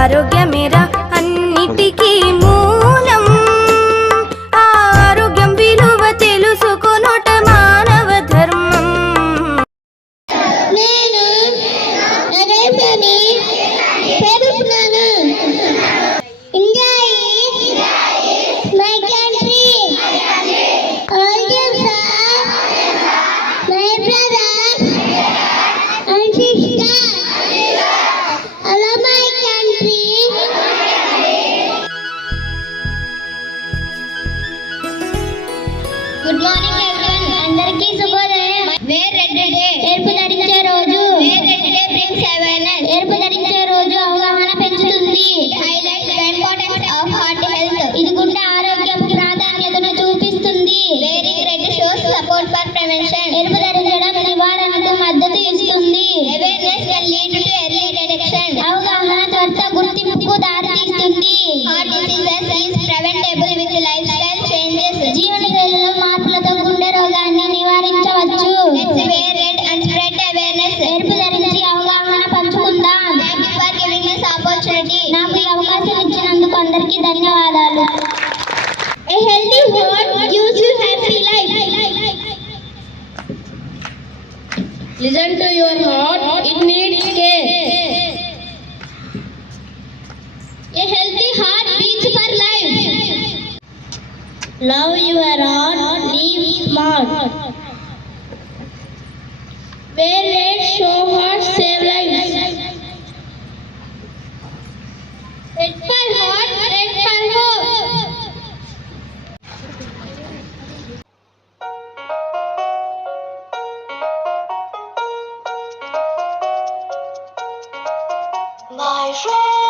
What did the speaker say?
ఆరోగ్యమేరా అన్నిటికీ మూలం. ఆరోగ్యం విలువ తెలుసుకొనుట మానవ ధర్మం. నేను నరేంద్రని పేరుస్తున్నాను. India is my country. Always my brother and sister. Hello my country. Good morning everyone. అందరికీ శుభోదయం. Wear red day. ఎరుపు ధరించే రోజు. Wear red day brings awareness. ఎరుపు ధరించే రోజు అవగాహన పెంచుతుంది. Highlight the importance of heart health. ఇది గుండె ఆరోగ్యం ప్రాధాన్యతను చూపిస్తుంది. Wearing red shows support for prevention. ఎరుపు ధరించడం నివారణకు మద్దతు ఇస్తుంది. Awareness can lead to early detection. అవగాహన త్వరిత గుర్తింపుకు దారితీస్తుంది. Heart diseases is preventable with life style changes. జీవనశైలిలో మార్పులతో గుండె రోగాన్ని నివారించవచ్చు. Let's wear red and spread awareness. ఎరుపు ధరించి అవగాహన పంచుకుందాం. Thank you for giving us opportunity. నాకు ఈ అవకాశం ఇచ్చినందుకు అందరికీ ధన్యవాదాలు. A healthy heart gives you happy life. Listen to your heart, it needs care. A healthy heart beats for life. Love your heart, live smart. Wear red, show heart, save lives. Red for heart, red for hope. My friend.